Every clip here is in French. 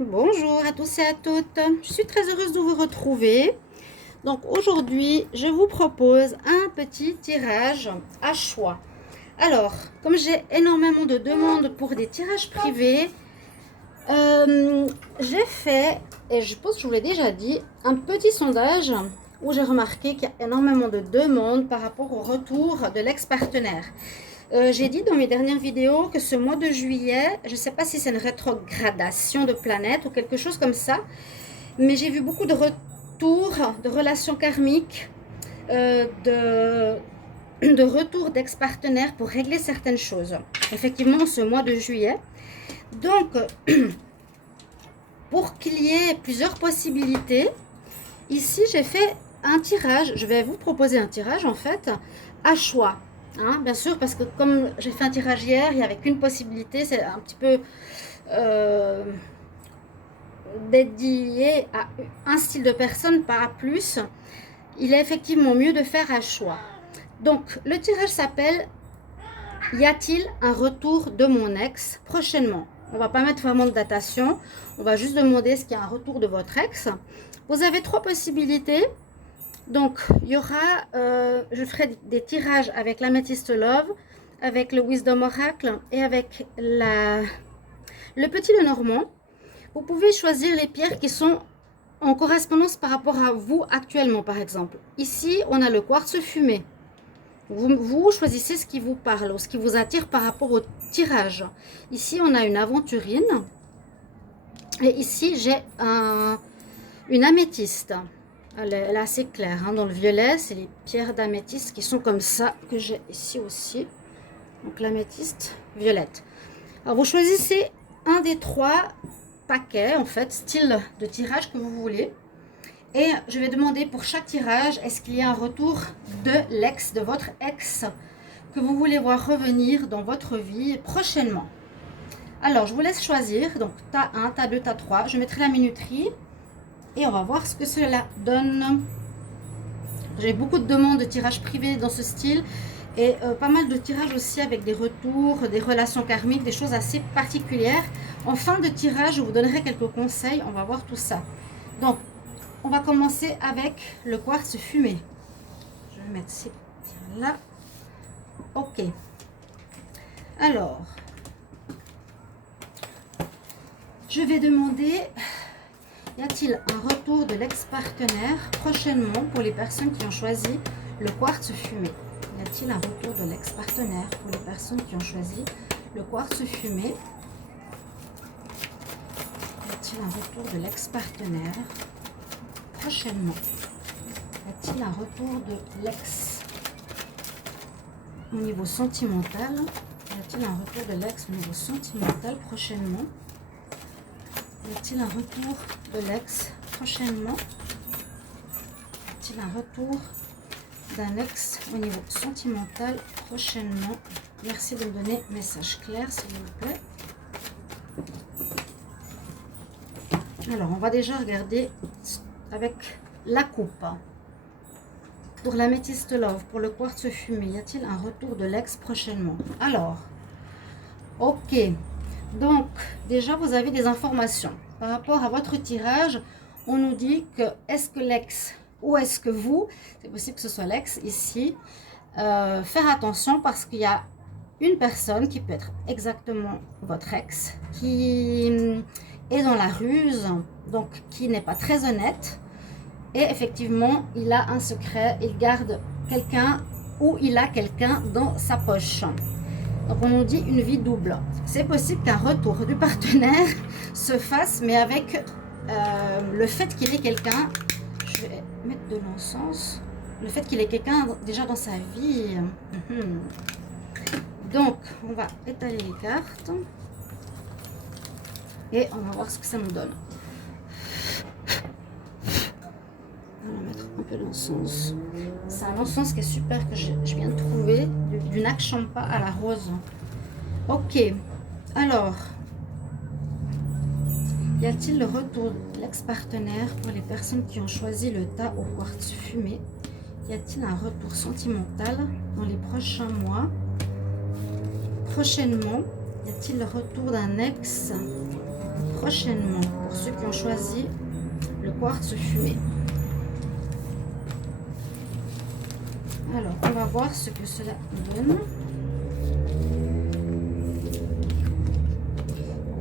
Bonjour à tous et à toutes, je suis très heureuse de vous retrouver. Donc aujourd'hui, je vous propose un petit tirage à choix. Alors, comme j'ai énormément de demandes pour des tirages privés, j'ai fait, et je pense que je vous l'ai déjà dit, un petit sondage où j'ai remarqué qu'il y a énormément de demandes par rapport au retour de l'ex-partenaire. J'ai dit dans mes dernières vidéos que ce mois de juillet, je ne sais pas si c'est une rétrogradation de planète ou quelque chose comme ça, mais j'ai vu beaucoup de retours de relations karmiques, de retours d'ex-partenaires pour régler certaines choses. Effectivement, ce mois de juillet. Donc, pour qu'il y ait plusieurs possibilités, ici j'ai fait un tirage. Je vais vous proposer un tirage en fait à choix. Hein, bien sûr, parce que comme j'ai fait un tirage hier, il n'y avait qu'une possibilité, c'est un petit peu dédié à un style de personne, pas à plus. Il est effectivement mieux de faire à choix. Donc, le tirage s'appelle « Y a-t-il un retour de mon ex prochainement ?» On ne va pas mettre vraiment de datation, on va juste demander est-ce qu'il y a un retour de votre ex. Vous avez trois possibilités. Donc, il y aura, je ferai des tirages avec l'améthyste Love, avec le Wisdom Oracle et avec le Petit Lenormand. Vous pouvez choisir les pierres qui sont en correspondance par rapport à vous actuellement, par exemple. Ici, on a le quartz fumé. Vous choisissez ce qui vous parle ou ce qui vous attire par rapport au tirage. Ici, on a une aventurine. Et ici, j'ai une améthyste. Elle est assez claire. Hein. Dans le violet, c'est les pierres d'améthyste qui sont comme ça, que j'ai ici aussi. Donc, l'améthyste violette. Alors, vous choisissez un des trois paquets, en fait, style de tirage que vous voulez. Et je vais demander pour chaque tirage, est-ce qu'il y a un retour de l'ex, de votre ex, que vous voulez voir revenir dans votre vie prochainement. Alors, je vous laisse choisir. Donc, tas 1, tas 2, tas 3. Je mettrai la minuterie et on va voir ce que cela donne. J'ai beaucoup de demandes de tirages privés dans ce style et pas mal de tirages aussi avec des retours, des relations karmiques, des choses assez particulières. En fin de tirage, je vous donnerai quelques conseils. On va voir tout ça. Donc, on va commencer avec le quartz fumé. Je vais mettre ces pierres là. Ok. Alors, je vais demander, y a-t-il un retour de l'ex-partenaire prochainement pour les personnes qui ont choisi le quartz fumé? Y a-t-il un retour de l'ex-partenaire pour les personnes qui ont choisi le quartz fumé? Y a-t-il un retour de l'ex-partenaire prochainement? Y a-t-il un retour de l'ex au niveau sentimental? Y a-t-il un retour de l'ex au niveau sentimental prochainement? Y a-t-il un retour de l'ex prochainement? Y a-t-il un retour d'un ex au niveau sentimental prochainement? Merci de me donner message clair, s'il vous plaît. Alors, on va déjà regarder avec la coupe. Pour l'améthyste Love, pour le quartz fumé, y a-t-il un retour de l'ex prochainement? Alors, ok. Donc, déjà, vous avez des informations. Par rapport à votre tirage, on nous dit que est-ce que l'ex ou est-ce que vous, c'est possible que ce soit l'ex ici, faire attention parce qu'il y a une personne qui peut être exactement votre ex, qui est dans la ruse, donc qui n'est pas très honnête. Et effectivement, il a un secret, il garde quelqu'un ou il a quelqu'un dans sa poche. Donc on nous dit une vie double. C'est possible qu'un retour du partenaire se fasse, mais avec le fait qu'il ait quelqu'un, je vais mettre de l'encens, le fait qu'il ait quelqu'un déjà dans sa vie. Donc on va étaler les cartes et on va voir ce que ça nous donne. On va mettre un peu d'encens. C'est un encens qui est super que je viens de trouver, du Nag Champa à la rose. Ok, alors, y a-t-il le retour de l'ex-partenaire pour les personnes qui ont choisi le tas au quartz fumé? Y a-t-il un retour sentimental dans les prochains mois? Prochainement, y a-t-il le retour d'un ex prochainement pour ceux qui ont choisi le quartz fumé. Alors, on va voir ce que cela donne.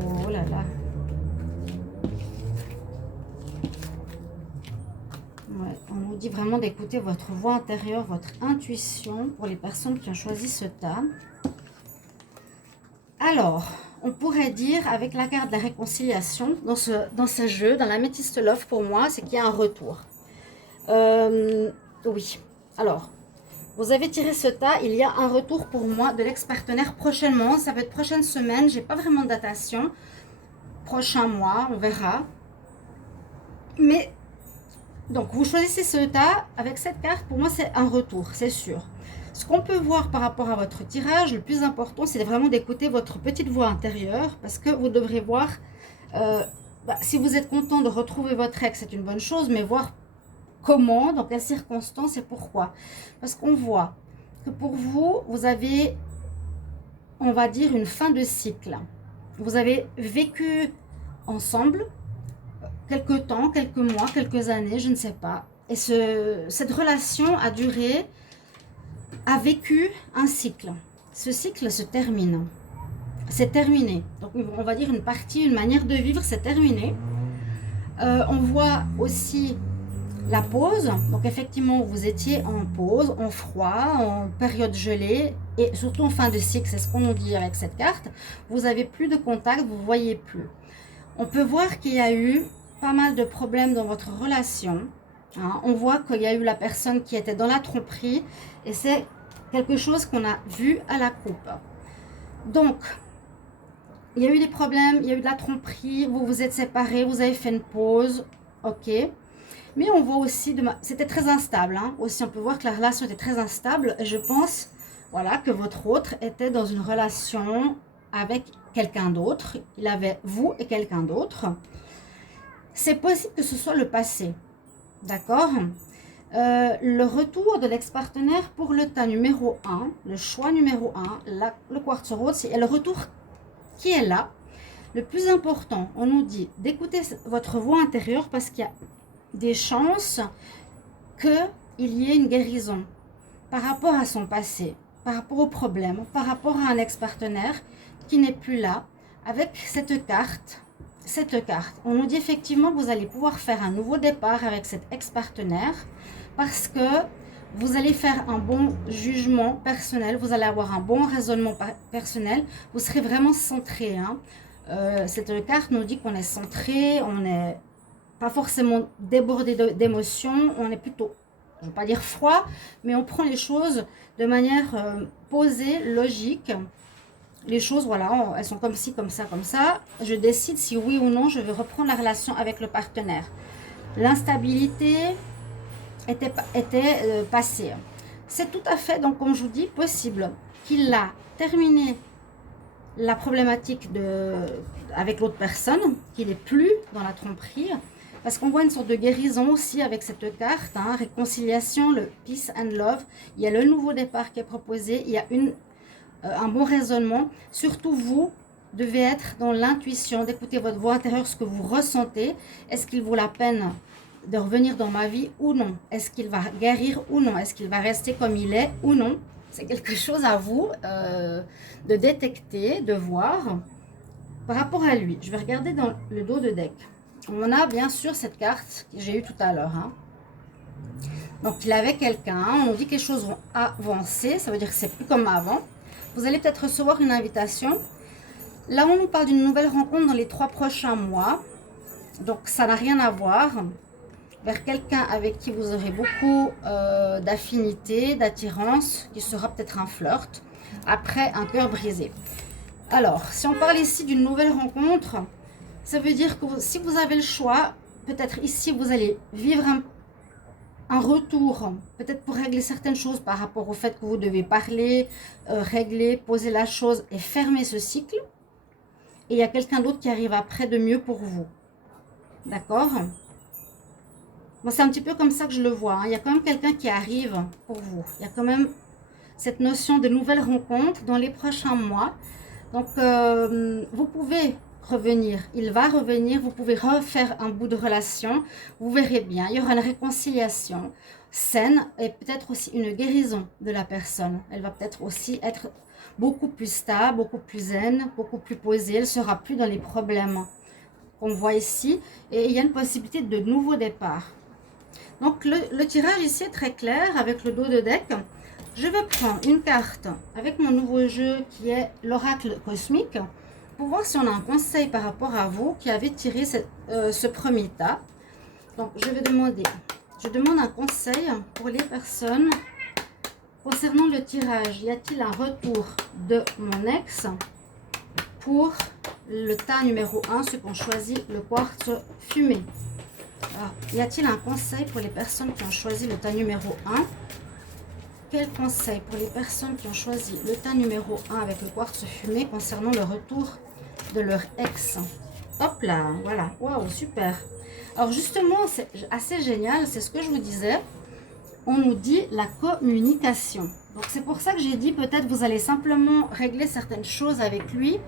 Oh là là. Ouais, on nous dit vraiment d'écouter votre voix intérieure, votre intuition pour les personnes qui ont choisi ce tas. Alors, on pourrait dire avec la carte de la réconciliation, dans ce jeu, dans la Métiste Love, pour moi, c'est qu'il y a un retour. Oui. Alors, vous avez tiré ce tas, il y a un retour pour moi de l'ex-partenaire prochainement. Ça va être prochaine semaine, j'ai pas vraiment de datation. Prochain mois, on verra. Mais, donc, vous choisissez ce tas, avec cette carte, pour moi, c'est un retour, c'est sûr. Ce qu'on peut voir par rapport à votre tirage, le plus important, c'est vraiment d'écouter votre petite voix intérieure, parce que vous devrez voir, si vous êtes content de retrouver votre ex, c'est une bonne chose, mais voir comment, dans quelles circonstances et pourquoi. Parce qu'on voit que pour vous, vous avez, on va dire, une fin de cycle. Vous avez vécu ensemble quelques temps, quelques mois, quelques années, je ne sais pas. Et cette relation a duré, a vécu un cycle. Ce cycle se termine. C'est terminé. Donc on va dire une partie, une manière de vivre, c'est terminé. On voit aussi la pause. Donc effectivement, vous étiez en pause, en froid, en période gelée et surtout en fin de cycle. C'est ce qu'on nous dit avec cette carte. Vous n'avez plus de contact, vous ne voyez plus. On peut voir qu'il y a eu pas mal de problèmes dans votre relation. Hein. On voit qu'il y a eu la personne qui était dans la tromperie et c'est quelque chose qu'on a vu à la coupe. Donc, il y a eu des problèmes, il y a eu de la tromperie, vous vous êtes séparés, vous avez fait une pause, ok. Mais on voit aussi, c'était très instable, hein. Aussi on peut voir que la relation était très instable. Et je pense, voilà, que votre autre était dans une relation avec quelqu'un d'autre. Il avait vous et quelqu'un d'autre. C'est possible que ce soit le passé, d'accord. Le retour de l'ex-partenaire pour le tas numéro 1, le choix numéro 1, le quartz rose, c'est le retour qui est là. Le plus important, on nous dit d'écouter votre voix intérieure parce qu'il y a des chances qu'il y ait une guérison par rapport à son passé, par rapport aux problèmes, par rapport à un ex-partenaire qui n'est plus là. Avec cette carte, on nous dit effectivement que vous allez pouvoir faire un nouveau départ avec cet ex-partenaire parce que vous allez faire un bon jugement personnel, vous allez avoir un bon raisonnement personnel, vous serez vraiment centré. Hein. Cette carte nous dit qu'on est centré, on n'est pas forcément débordé d'émotions, on est plutôt, je ne veux pas dire froid, mais on prend les choses de manière posée, logique. Les choses, voilà, elles sont comme ci, comme ça, comme ça. Je décide si oui ou non je veux reprendre la relation avec le partenaire. L'instabilité était passée. C'est tout à fait, donc comme je vous dis, possible qu'il a terminé la problématique avec l'autre personne, qu'il n'est plus dans la tromperie, parce qu'on voit une sorte de guérison aussi avec cette carte, hein, réconciliation, le peace and love. Il y a le nouveau départ qui est proposé, il y a un bon raisonnement. Surtout vous devez être dans l'intuition, d'écouter votre voix intérieure, ce que vous ressentez. Est-ce qu'il vaut la peine de revenir dans ma vie ou non? Est-ce qu'il va guérir ou non? Est-ce qu'il va rester comme il est ou non? C'est quelque chose à vous de détecter, de voir par rapport à lui. Je vais regarder dans le dos de deck. On a bien sûr cette carte que j'ai eue tout à l'heure. Hein. Donc il avait quelqu'un, on nous dit que les choses vont avancer, ça veut dire que c'est plus comme avant. Vous allez peut-être recevoir une invitation. Là, on nous parle d'une nouvelle rencontre dans les 3 prochains mois. Donc, ça n'a rien à voir. Vers quelqu'un avec qui vous aurez beaucoup d'affinité, d'attirance, qui sera peut-être un flirt. Après, un cœur brisé. Alors, si on parle ici d'une nouvelle rencontre, ça veut dire que si vous avez le choix, peut-être ici, vous allez vivre un retour, peut-être pour régler certaines choses par rapport au fait que vous devez parler, régler, poser la chose et fermer ce cycle. Et il y a quelqu'un d'autre qui arrive après de mieux pour vous. D'accord? Moi, c'est un petit peu comme ça que je le vois. Hein. Il y a quand même quelqu'un qui arrive pour vous. Il y a quand même cette notion de nouvelle rencontre dans les prochains mois. Donc, vous pouvez revenir. Il va revenir, vous pouvez refaire un bout de relation. Vous verrez bien, il y aura une réconciliation saine et peut-être aussi une guérison de la personne. Elle va peut-être aussi être beaucoup plus stable, beaucoup plus zen, beaucoup plus posée. Elle ne sera plus dans les problèmes qu'on voit ici. Et il y a une possibilité de nouveau départ. Donc le tirage ici est très clair avec le dos de deck. Je vais prendre une carte avec mon nouveau jeu qui est l'oracle cosmique pour voir si on a un conseil par rapport à vous qui avez tiré ce premier tas. Donc je demande un conseil pour les personnes concernant le tirage. Y a-t-il un retour de mon ex pour le tas numéro 1, ceux qui ont choisi le quartz fumé? Alors, y a-t-il un conseil pour les personnes qui ont choisi le tas numéro 1? Quel conseil pour les personnes qui ont choisi le tas numéro 1 avec le quartz fumé concernant le retour de leur ex? Hop là, voilà, waouh, super. Alors justement, c'est assez génial, c'est ce que je vous disais. On nous dit la communication. Donc c'est pour ça que j'ai dit peut-être vous allez simplement régler certaines choses avec lui,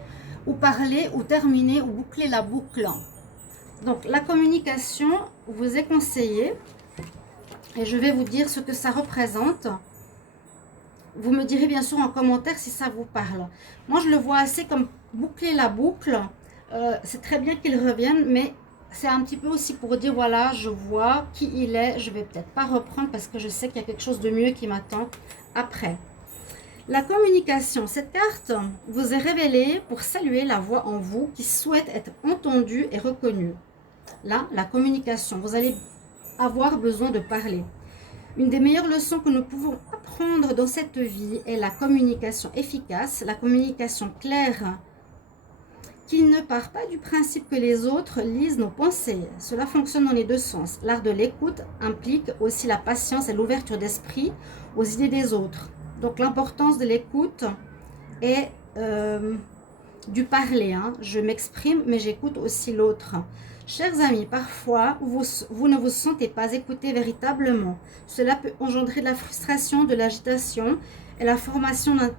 ou parler, ou terminer, ou boucler la boucle. Donc la communication vous est conseillée et je vais vous dire ce que ça représente. Vous me direz bien sûr en commentaire si ça vous parle. Moi je le vois assez comme boucler la boucle. C'est très bien qu'il revienne, mais c'est un petit peu aussi pour dire voilà, je vois qui il est. Je vais peut-être pas reprendre parce que je sais qu'il y a quelque chose de mieux qui m'attend après. La communication, cette carte vous est révélée pour saluer la voix en vous qui souhaite être entendue et reconnue. Là, la communication, vous allez avoir besoin de parler. Une des meilleures leçons que nous pouvons apprendre dans cette vie est la communication efficace, la communication claire, qui ne part pas du principe que les autres lisent nos pensées. Cela fonctionne dans les deux sens. L'art de l'écoute implique aussi la patience et l'ouverture d'esprit aux idées des autres. Donc l'importance de l'écoute est du parler. Je m'exprime, mais j'écoute aussi l'autre. Chers amis, parfois, vous ne vous sentez pas écouté véritablement. Cela peut engendrer de la frustration, de l'agitation et la formation d'un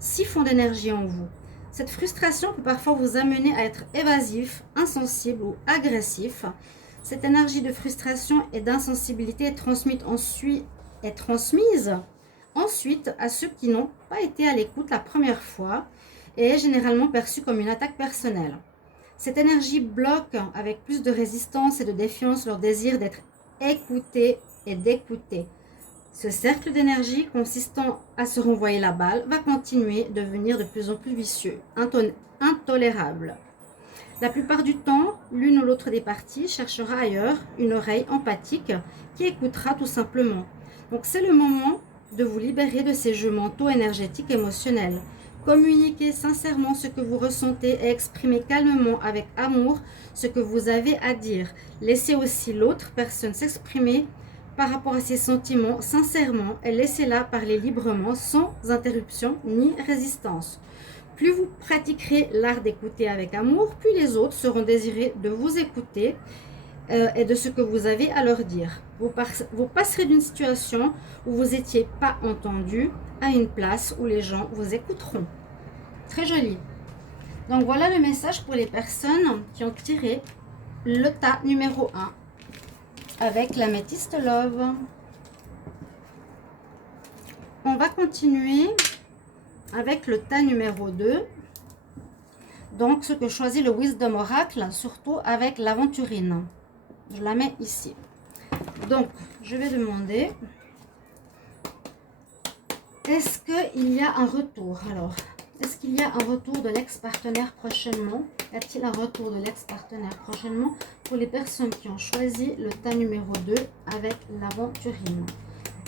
siphon d'énergie en vous. Cette frustration peut parfois vous amener à être évasif, insensible ou agressif. Cette énergie de frustration et d'insensibilité est transmise ensuite à ceux qui n'ont pas été à l'écoute la première fois et est généralement perçue comme une attaque personnelle. Cette énergie bloque avec plus de résistance et de défiance leur désir d'être écouté et d'écouter. Ce cercle d'énergie consistant à se renvoyer la balle va continuer de devenir de plus en plus vicieux, intolérable. La plupart du temps, l'une ou l'autre des parties cherchera ailleurs une oreille empathique qui écoutera tout simplement. Donc c'est le moment de vous libérer de ces jeux mentaux énergétiques émotionnels. Communiquez sincèrement ce que vous ressentez et exprimez calmement avec amour ce que vous avez à dire. Laissez aussi l'autre personne s'exprimer par rapport à ses sentiments sincèrement et laissez-la parler librement sans interruption ni résistance. Plus vous pratiquerez l'art d'écouter avec amour, plus les autres seront désirés de vous écouter et de ce que vous avez à leur dire. Vous passerez d'une situation où vous n'étiez pas entendu à une place où les gens vous écouteront. Très joli. Donc voilà le message pour les personnes qui ont tiré le tas numéro 1 avec l'améthyste Love. On va continuer avec le tas numéro 2. Donc ce que choisit le Wisdom Oracle, surtout avec l'aventurine. Je la mets ici. Donc, je vais demander, est-ce qu'il y a un retour? Alors, est-ce qu'il y a un retour de l'ex-partenaire prochainement? Y a-t-il un retour de l'ex-partenaire prochainement pour les personnes qui ont choisi le tas numéro 2 avec l'aventurine?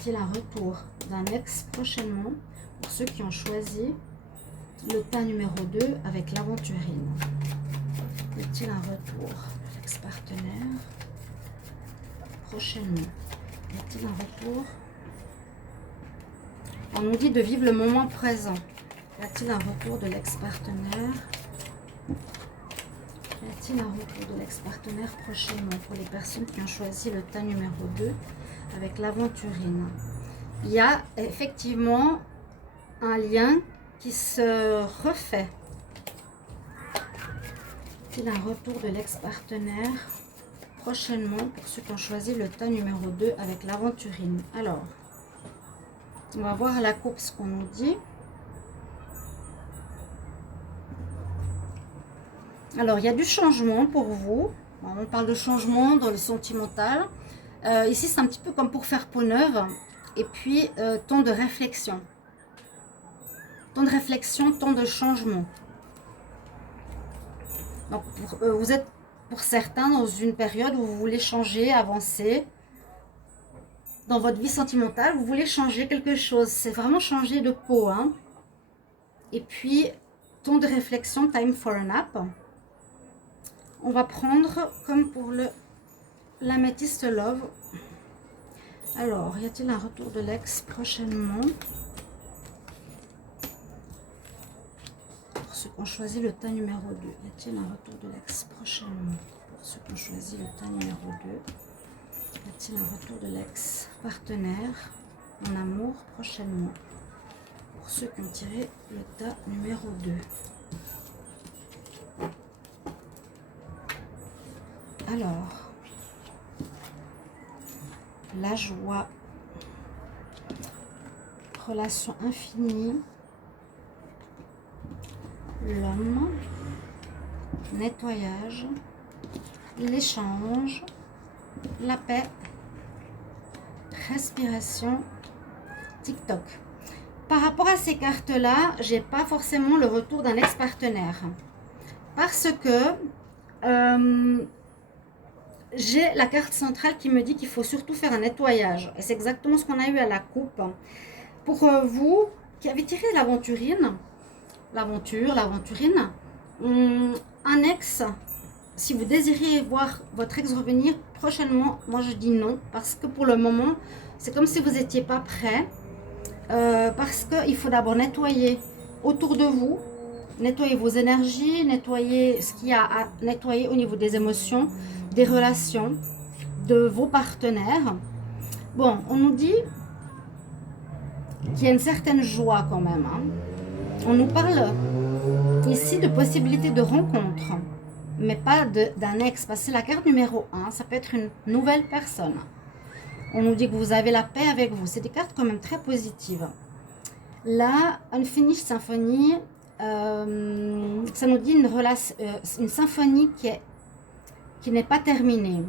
Y a-t-il un retour d'un ex prochainement pour ceux qui ont choisi le tas numéro 2 avec l'aventurine? Y a-t-il un retour de l'ex-partenaire prochainement? Y a-t-il un retour? On nous dit de vivre le moment présent. Y a-t-il un retour de l'ex-partenaire? Y a-t-il un retour de l'ex-partenaire prochainement pour les personnes qui ont choisi le tas numéro 2 avec l'aventurine? Il y a effectivement un lien qui se refait. a-t-il un retour de l'ex-partenaire prochainement pour ceux qui ont choisi le tas numéro 2 avec l'aventurine? Alors, on va voir à la coupe ce qu'on nous dit. Alors, il y a du changement pour vous. Bon, on parle de changement dans le sentimental. Ici, c'est un petit peu comme pour faire peau neuve. Et puis, temps de réflexion. Temps de réflexion, temps de changement. Donc, vous êtes pour certains dans une période où vous voulez changer, avancer. Dans votre vie sentimentale, vous voulez changer quelque chose. C'est vraiment changer de peau. Hein. Et puis, temps de réflexion, time for a nap. On va prendre comme pour l'améthyste love. Alors, y a-t-il un retour de l'ex prochainement? Pour ceux qui ont choisi le tas numéro 2. Y a-t-il un retour de l'ex prochainement? Pour ceux qui ont choisi le tas numéro 2. Y a-t-il un retour de l'ex partenaire en amour prochainement? Pour ceux qui ont tiré le tas numéro 2. Alors, la joie, relation infinie, l'homme, nettoyage, l'échange, la paix, respiration, TikTok. Par rapport à ces cartes-là, j'ai pas forcément le retour d'un ex-partenaire. Parce que j'ai la carte centrale qui me dit qu'il faut surtout faire un nettoyage. Et c'est exactement ce qu'on a eu à la coupe. Pour vous qui avez tiré l'aventurine, l'aventurine, un ex, si vous désirez voir votre ex revenir prochainement, moi je dis non. Parce que pour le moment, c'est comme si vous n'étiez pas prêt. Parce qu'il faut d'abord nettoyer autour de vous. Nettoyer vos énergies, nettoyer ce qu'il y a à nettoyer au niveau des émotions, des relations, de vos partenaires. Bon, on nous dit qu'il y a une certaine joie quand même. Hein. On nous parle ici de possibilités de rencontre, mais pas d'un ex. Parce que c'est la carte numéro 1, ça peut être une nouvelle personne. On nous dit que vous avez la paix avec vous. C'est des cartes quand même très positives. Là, Unfinished Symphony, ça nous dit une symphonie qui n'est pas terminée,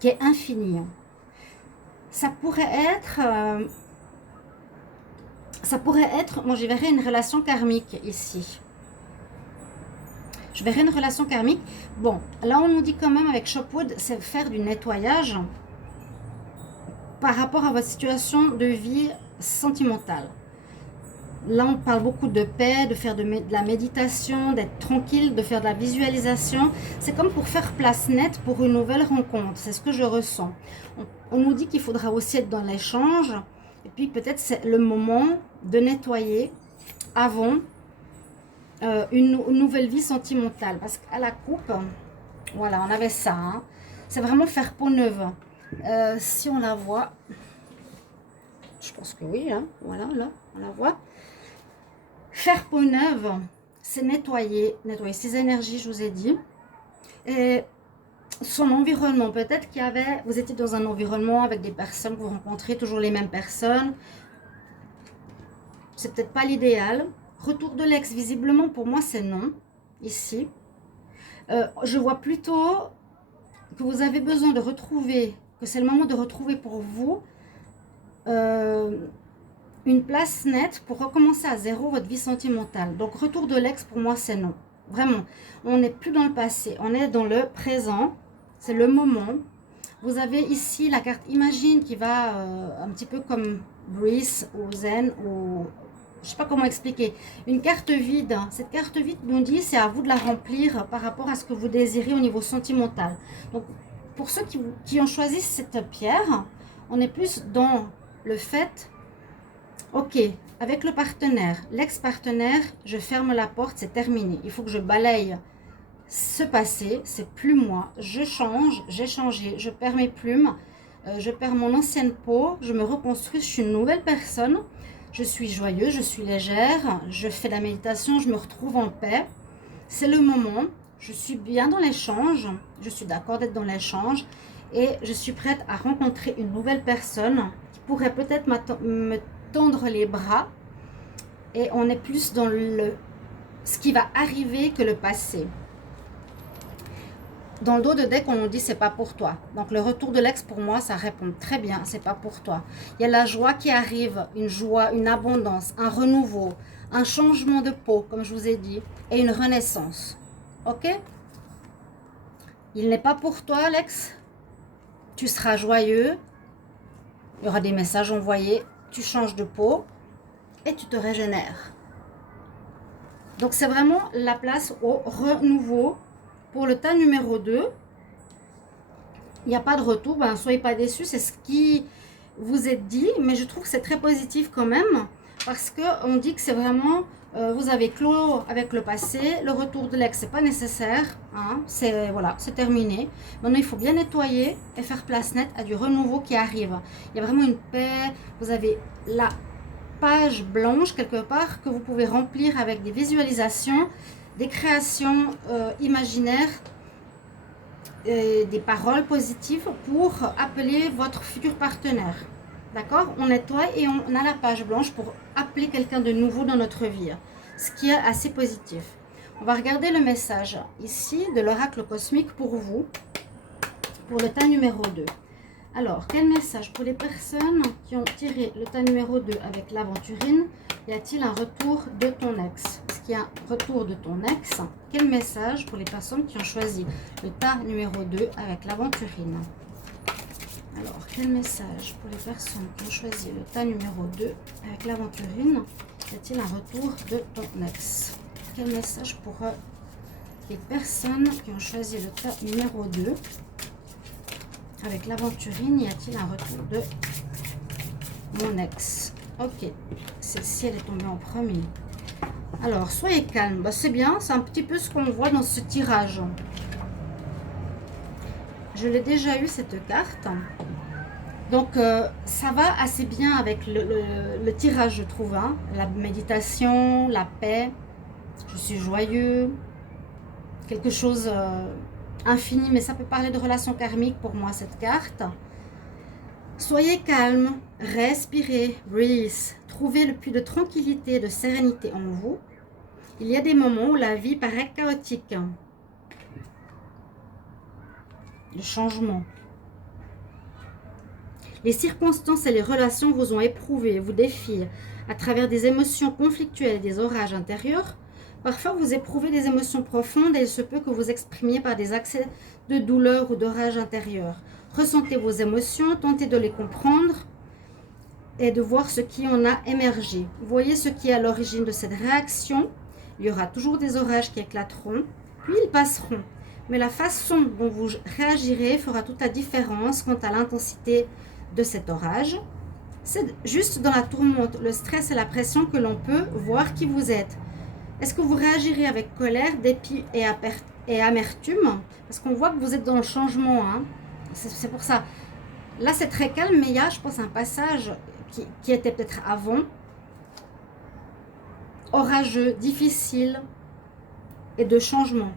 qui est infinie. Ça pourrait être, moi je verrais une relation karmique ici. Je verrais une relation karmique. Bon, là on nous dit quand même avec Shopwood, c'est faire du nettoyage par rapport à votre situation de vie sentimentale. Là, on parle beaucoup de paix, de faire de la méditation, d'être tranquille, de faire de la visualisation. C'est comme pour faire place nette pour une nouvelle rencontre. C'est ce que je ressens. On nous dit qu'il faudra aussi être dans l'échange. Et puis, peut-être c'est le moment de nettoyer avant une nouvelle vie sentimentale. Parce qu'à la coupe, voilà, on avait ça. Hein. C'est vraiment faire peau neuve. Si on la voit, je pense que oui. Hein. Voilà, là, on la voit. Faire peau neuve, c'est nettoyer ses énergies, je vous ai dit. Et son environnement, peut-être vous étiez dans un environnement avec des personnes que vous rencontrez, toujours les mêmes personnes. C'est peut-être pas l'idéal. Retour de l'ex, visiblement, pour moi, c'est non, ici. Je vois plutôt que vous avez besoin de retrouver, que c'est le moment de retrouver pour vous une place nette pour recommencer à zéro votre vie sentimentale. Donc, retour de l'ex, pour moi, c'est non. Vraiment, on n'est plus dans le passé, on est dans le présent. C'est le moment. Vous avez ici la carte Imagine qui va un petit peu comme Breeze ou Zen ou... Je ne sais pas comment expliquer. Une carte vide. Cette carte vide nous dit c'est à vous de la remplir par rapport à ce que vous désirez au niveau sentimental. Donc, pour ceux qui ont choisi cette pierre, on est plus dans le fait... Ok, avec le partenaire, l'ex-partenaire, je ferme la porte, c'est terminé. Il faut que je balaye ce passé, c'est plus moi. Je change, j'ai changé, je perds mes plumes, je perds mon ancienne peau, je me reconstruis, je suis une nouvelle personne. Je suis joyeuse, je suis légère, je fais la méditation, je me retrouve en paix. c'est le moment. Je suis bien dans l'échange. Je suis d'accord d'être dans l'échange. Et je suis prête à rencontrer une nouvelle personne qui pourrait peut-être me tendre les bras. Et on est plus dans ce qui va arriver que le passé. Dans le dos de deck, on nous dit c'est pas pour toi. Donc le retour de l'ex, pour moi, ça répond très bien, c'est pas pour toi. Il y a la joie qui arrive, une joie, une abondance, un renouveau, un changement de peau, comme je vous ai dit, et une renaissance. Ok? Il n'est pas pour toi, l'ex. Tu seras joyeux. Il y aura des messages envoyés. Tu changes de peau et tu te régénères. Donc c'est vraiment la place au renouveau. Pour le tas numéro 2, il n'y a pas de retour, ben, soyez pas déçus, c'est ce qui vous est dit, mais je trouve que c'est très positif quand même, parce qu'on dit que c'est vraiment, vous avez clos avec le passé, le retour de l'ex, c'est pas nécessaire, hein, c'est voilà, c'est terminé. Maintenant, il faut bien nettoyer et faire place nette à du renouveau qui arrive. Il y a vraiment une paix, vous avez la page blanche quelque part que vous pouvez remplir avec des visualisations, des créations imaginaires, des paroles positives pour appeler votre futur partenaire. D'accord? On nettoie et on a la page blanche pour appeler quelqu'un de nouveau dans notre vie, ce qui est assez positif. On va regarder le message ici de l'oracle cosmique pour vous, pour le tas numéro 2. Alors, quel message pour les personnes qui ont tiré le tas numéro 2 avec l'aventurine? Y a-t-il un retour de ton ex? Est-ce qu'il y a un retour de ton ex? Quel message pour les personnes qui ont choisi le tas numéro 2 avec l'aventurine? Alors, quel message pour les personnes qui ont choisi le tas numéro 2 avec l'aventurine? Y a-t-il un retour de ton ex? Quel message pour les personnes qui ont choisi le tas numéro 2 avec l'aventurine? Y a-t-il un retour de mon ex? Ok, celle-ci, elle est tombée en premier. Alors, soyez calme. Bah, c'est bien, c'est un petit peu ce qu'on voit dans ce tirage. Je l'ai déjà eu, cette carte. Donc, ça va assez bien avec le tirage, je trouve. Hein. La méditation, la paix. Je suis joyeux. Quelque chose infini, mais ça peut parler de relations karmiques pour moi, cette carte. Soyez calme, respirez, breathe. Trouvez le puits de tranquillité et de sérénité en vous. Il y a des moments où la vie paraît chaotique. Le changement. Les circonstances et les relations vous ont éprouvé, vous défient à travers des émotions conflictuelles et des orages intérieurs. Parfois, vous éprouvez des émotions profondes et il se peut que vous exprimiez par des accès de douleur ou d'orage intérieur. Ressentez vos émotions, tentez de les comprendre et de voir ce qui en a émergé. Voyez ce qui est à l'origine de cette réaction. Il y aura toujours des orages qui éclateront, puis ils passeront. Mais la façon dont vous réagirez fera toute la différence quant à l'intensité de cet orage. C'est juste dans la tourmente, le stress et la pression que l'on peut voir qui vous êtes. Est-ce que vous réagirez avec colère, dépit et amertume? Parce qu'on voit que vous êtes dans le changement. Hein. C'est pour ça. Là, c'est très calme, mais il y a, je pense, un passage qui était peut-être avant. Orageux, difficile et de changement.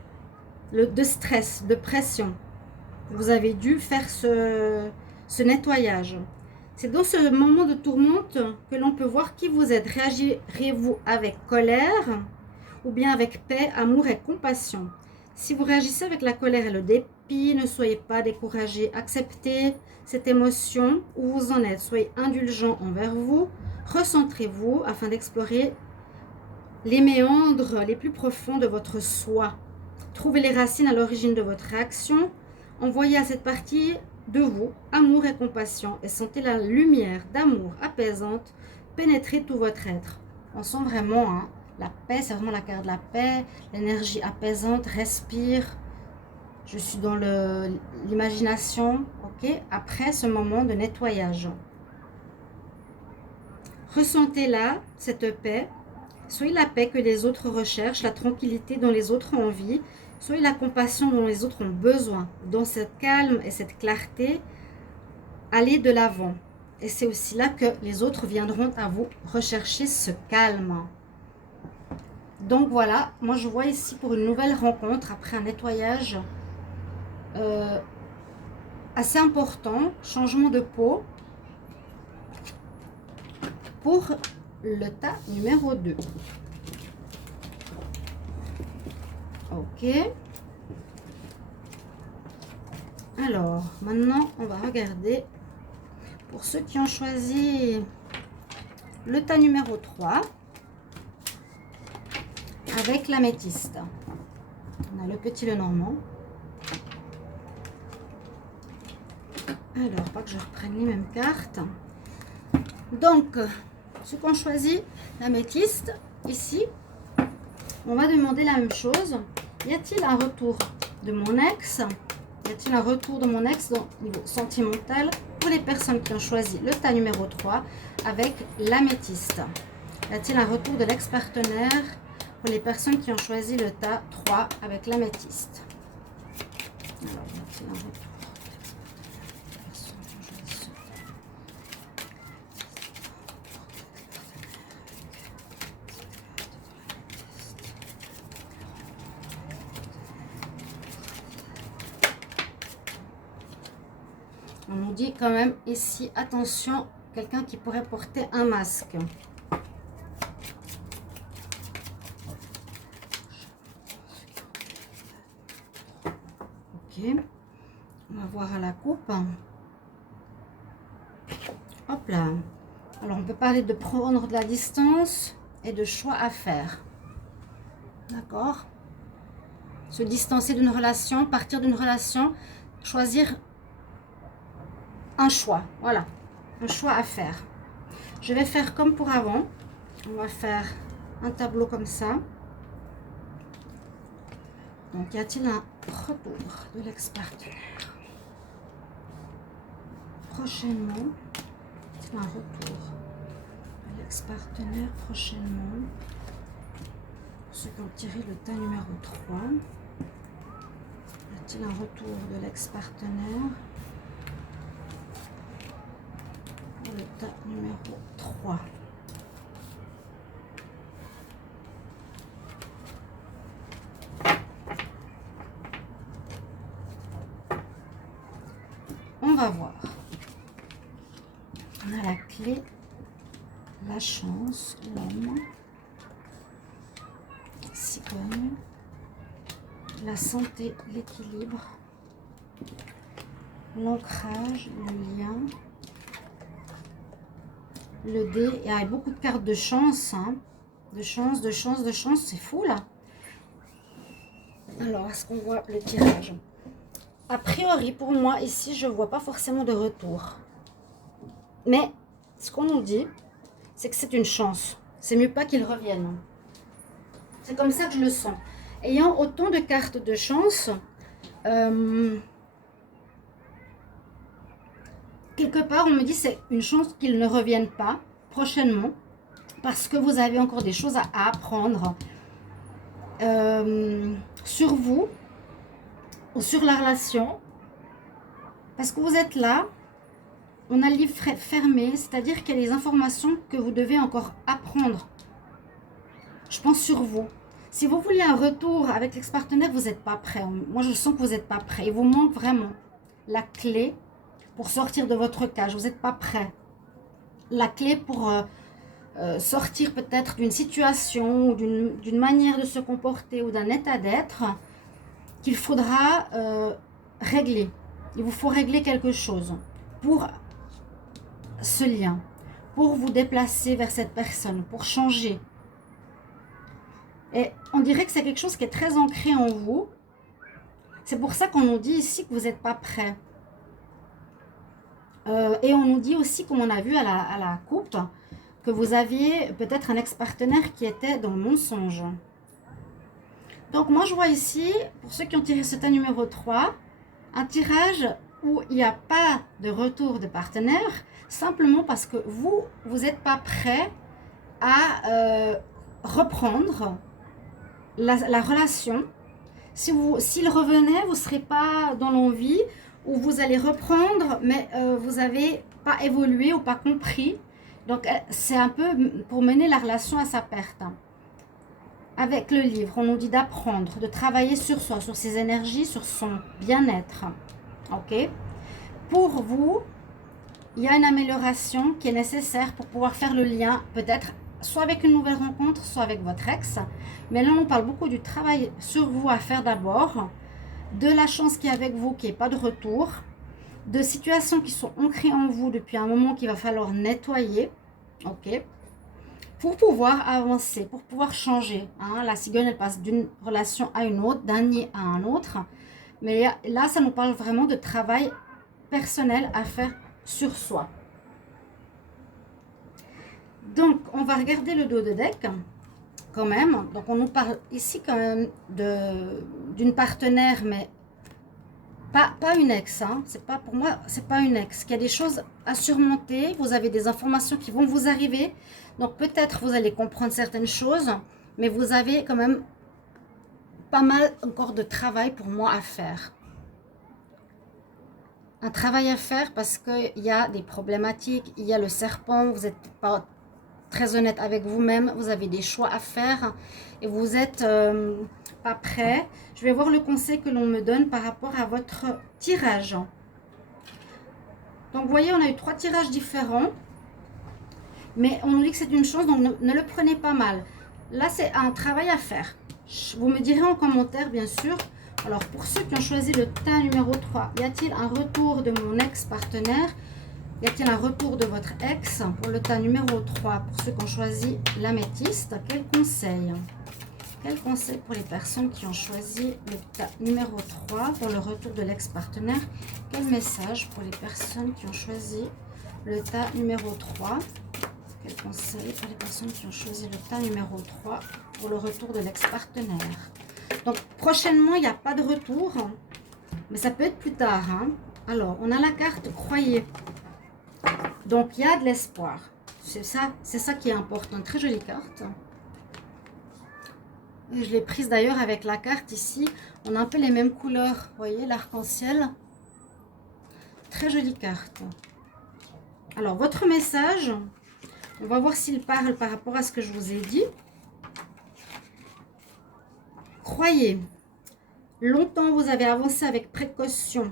De stress, de pression. Vous avez dû faire ce nettoyage. C'est dans ce moment de tourmente que l'on peut voir qui vous êtes. Réagirez-vous avec colère ou bien avec paix, amour et compassion? Si vous réagissez avec la colère et le dépit, ne soyez pas découragés. Acceptez cette émotion où vous en êtes. Soyez indulgents envers vous. Recentrez-vous afin d'explorer les méandres les plus profonds de votre soi. Trouvez les racines à l'origine de votre réaction. Envoyez à cette partie de vous amour et compassion et sentez la lumière d'amour apaisante pénétrer tout votre être. On sent vraiment la paix, c'est vraiment la carte de la paix, l'énergie apaisante, respire. Je suis dans l'imagination, ok, après ce moment de nettoyage. Ressentez-la, cette paix. Soyez la paix que les autres recherchent, la tranquillité dont les autres ont envie. Soyez la compassion dont les autres ont besoin. Dans ce calme et cette clarté, allez de l'avant. Et c'est aussi là que les autres viendront à vous rechercher ce calme. Donc voilà, moi je vois ici pour une nouvelle rencontre après un nettoyage assez important, changement de peau pour le tas numéro 2. Ok. Alors, maintenant, on va regarder pour ceux qui ont choisi le tas numéro 3 avec l'améthyste. On a le petit Lenormand. Alors, pas que je reprenne les mêmes cartes. Donc, ceux qui ont choisi l'améthyste, ici, on va demander la même chose. Y a-t-il un retour de mon ex? Y a-t-il un retour de mon ex au niveau sentimental pour les personnes qui ont choisi le tas numéro 3 avec l'améthyste? Y a-t-il un retour de l'ex-partenaire pour les personnes qui ont choisi le tas 3 avec l'améthyste? Alors, y a-t-il un retour? On nous dit quand même ici, attention, quelqu'un qui pourrait porter un masque. Ok, on va voir à la coupe. Hop là. Alors, on peut parler de prendre de la distance et de choix à faire. D'accord? Se distancer d'une relation, partir d'une relation, choisir un choix. Voilà, un choix à faire. Je vais faire comme pour avant. On va faire un tableau comme ça. Donc, y a-t-il un retour de l'ex-partenaire prochainement? Y a-t-il un retour de l'ex-partenaire prochainement? Ceux qui ont tiré le tas numéro 3. Y a-t-il un retour de l'ex-partenaire? Le tas numéro 3. On va voir. On a la clé, la chance, l'homme, cigogne, la santé, l'équilibre, l'ancrage, le lien, le dé. Il y a beaucoup de cartes de chance, hein. De chance, de chance, de chance, c'est fou là. Alors, est-ce qu'on voit le tirage? A priori, pour moi, ici, je ne vois pas forcément de retour. Mais, ce qu'on nous dit, c'est que c'est une chance. C'est mieux pas qu'il revienne. C'est comme ça que je le sens. Ayant autant de cartes de chance, quelque part, on me dit c'est une chance qu'il ne revienne pas prochainement. Parce que vous avez encore des choses à apprendre sur vous ou sur la relation. Parce que vous êtes là, on a le livre fermé, c'est-à-dire qu'il y a des informations que vous devez encore apprendre. Je pense sur vous. Si vous voulez un retour avec l'ex-partenaire, vous n'êtes pas prêt. Moi, je sens que vous n'êtes pas prêt. Il vous manque vraiment la clé pour sortir de votre cage. Vous n'êtes pas prêt. La clé pour sortir peut-être d'une situation ou d'une manière de se comporter ou d'un état d'être qu'il faudra régler. Il vous faut régler quelque chose pour ce lien, pour vous déplacer vers cette personne, pour changer. Et on dirait que c'est quelque chose qui est très ancré en vous. C'est pour ça qu'on nous dit ici que vous n'êtes pas prêt. Et on nous dit aussi, comme on a vu à la coupe, que vous aviez peut-être un ex-partenaire qui était dans le mensonge. Donc moi je vois ici, pour ceux qui ont tiré ce tas numéro 3, un tirage où il n'y a pas de retour de partenaire, simplement parce que vous n'êtes pas prêt à reprendre la relation. S'il revenait, vous ne serez pas dans l'envie, ou vous allez reprendre, mais vous n'avez pas évolué ou pas compris. Donc, c'est un peu pour mener la relation à sa perte. avec le livre, on nous dit d'apprendre, de travailler sur soi, sur ses énergies, sur son bien-être. Ok? Pour vous, il y a une amélioration qui est nécessaire pour pouvoir faire le lien, peut-être soit avec une nouvelle rencontre, soit avec votre ex. Mais là, on parle beaucoup du travail sur vous à faire d'abord, de la chance qui est avec vous, qui n'est pas de retour, de situations qui sont ancrées en vous depuis un moment qu'il va falloir nettoyer, ok, pour pouvoir avancer, pour pouvoir changer. Hein. La cigogne, elle passe d'une relation à une autre, d'un nid à un autre. Mais là, ça nous parle vraiment de travail personnel à faire sur soi. Donc, on va regarder le dos de deck quand même. Donc, on nous parle ici quand même d'une partenaire, mais pas une ex. Hein. C'est pas, pour moi, c'est pas une ex. Il y a des choses à surmonter. Vous avez des informations qui vont vous arriver. Donc, peut-être vous allez comprendre certaines choses, mais vous avez quand même pas mal encore de travail pour moi à faire. Un travail à faire parce qu'il y a des problématiques. Il y a le serpent. Vous n'êtes pas très honnête avec vous-même, vous avez des choix à faire et vous n'êtes pas prêt. Je vais voir le conseil que l'on me donne par rapport à votre tirage. Donc, vous voyez, on a eu 3 tirages différents, mais on nous dit que c'est une chance, donc ne le prenez pas mal. Là, c'est un travail à faire. Vous me direz en commentaire, bien sûr. Alors, pour ceux qui ont choisi le tas numéro 3, y a-t-il un retour de mon ex-partenaire? Y a-t-il un retour de votre ex pour le tas numéro 3? Pour ceux qui ont choisi l'améthyste, quel conseil? Quel conseil pour les personnes qui ont choisi le tas numéro 3 pour le retour de l'ex-partenaire? Quel message pour les personnes qui ont choisi le tas numéro 3? Quel conseil pour les personnes qui ont choisi le tas numéro 3 pour le retour de l'ex-partenaire? Donc, prochainement, il n'y a pas de retour, mais ça peut être plus tard. Hein. Alors, on a la carte « Croyez ». Donc, il y a de l'espoir. C'est ça qui est important. Très jolie carte. Et je l'ai prise d'ailleurs avec la carte ici. On a un peu les mêmes couleurs. Vous voyez, l'arc-en-ciel. Très jolie carte. Alors, votre message, on va voir s'il parle par rapport à ce que je vous ai dit. Croyez. Longtemps, vous avez avancé avec précaution,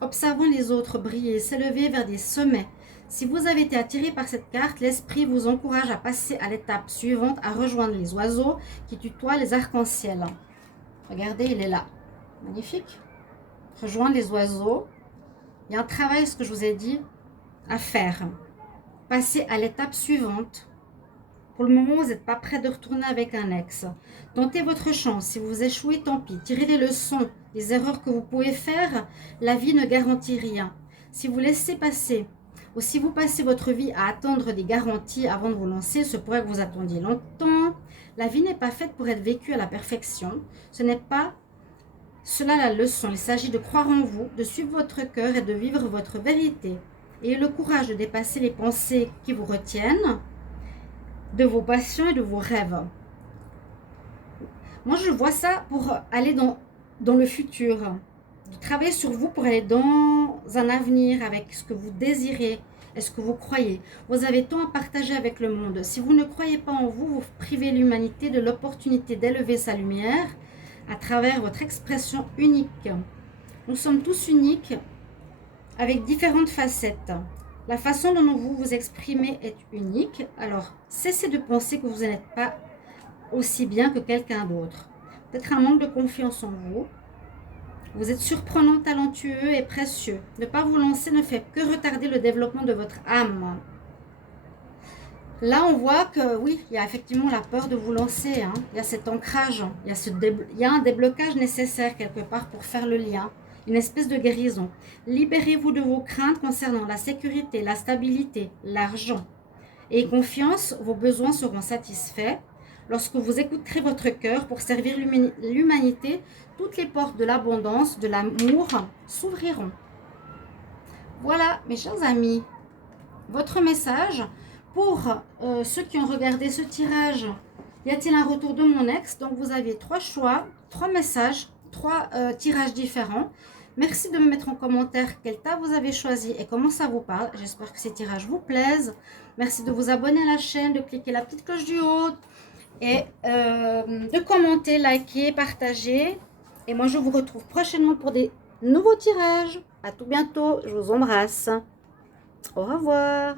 observant les autres briller, s'élever vers des sommets. Si vous avez été attiré par cette carte, l'esprit vous encourage à passer à l'étape suivante, à rejoindre les oiseaux qui tutoient les arcs-en-ciel. Regardez, il est là. Magnifique. Rejoindre les oiseaux. Il y a un travail, ce que je vous ai dit, à faire. Passer à l'étape suivante. Pour le moment, vous n'êtes pas prêt de retourner avec un ex. Tentez votre chance. Si vous échouez, tant pis. Tirez les leçons, les erreurs que vous pouvez faire. La vie ne garantit rien. Si vous laissez passer, ou si vous passez votre vie à attendre des garanties avant de vous lancer, ce pourrait que vous attendiez longtemps. La vie n'est pas faite pour être vécue à la perfection. Ce n'est pas cela la leçon. Il s'agit de croire en vous, de suivre votre cœur et de vivre votre vérité. Ayez le courage de dépasser les pensées qui vous retiennent, de vos passions et de vos rêves. Moi, je vois ça pour aller dans le futur. De travailler sur vous pour aller dans un avenir avec ce que vous désirez et ce que vous croyez. Vous avez tant à partager avec le monde. Si vous ne croyez pas en vous, vous privez l'humanité de l'opportunité d'élever sa lumière à travers votre expression unique. Nous sommes tous uniques avec différentes facettes. La façon dont vous vous exprimez est unique. Alors, cessez de penser que vous n'êtes pas aussi bien que quelqu'un d'autre. Peut-être un manque de confiance en vous. Vous êtes surprenant, talentueux et précieux. Ne pas vous lancer ne fait que retarder le développement de votre âme. Là, on voit que oui, il y a effectivement la peur de vous lancer. Hein. Il y a cet ancrage. Il y a un déblocage nécessaire quelque part pour faire le lien. Une espèce de guérison. Libérez-vous de vos craintes concernant la sécurité, la stabilité, l'argent. Et confiance, vos besoins seront satisfaits. Lorsque vous écouterez votre cœur pour servir l'humanité, toutes les portes de l'abondance, de l'amour s'ouvriront. Voilà, mes chers amis, votre message pour ceux qui ont regardé ce tirage. Y a-t-il un retour de mon ex? Donc, vous avez 3 choix, 3 messages, 3 tirages différents. Merci de me mettre en commentaire quel tas vous avez choisi et comment ça vous parle. J'espère que ces tirages vous plaisent. Merci de vous abonner à la chaîne, de cliquer la petite cloche du haut et de commenter, liker, partager. Et moi, je vous retrouve prochainement pour des nouveaux tirages. À tout bientôt. Je vous embrasse. Au revoir.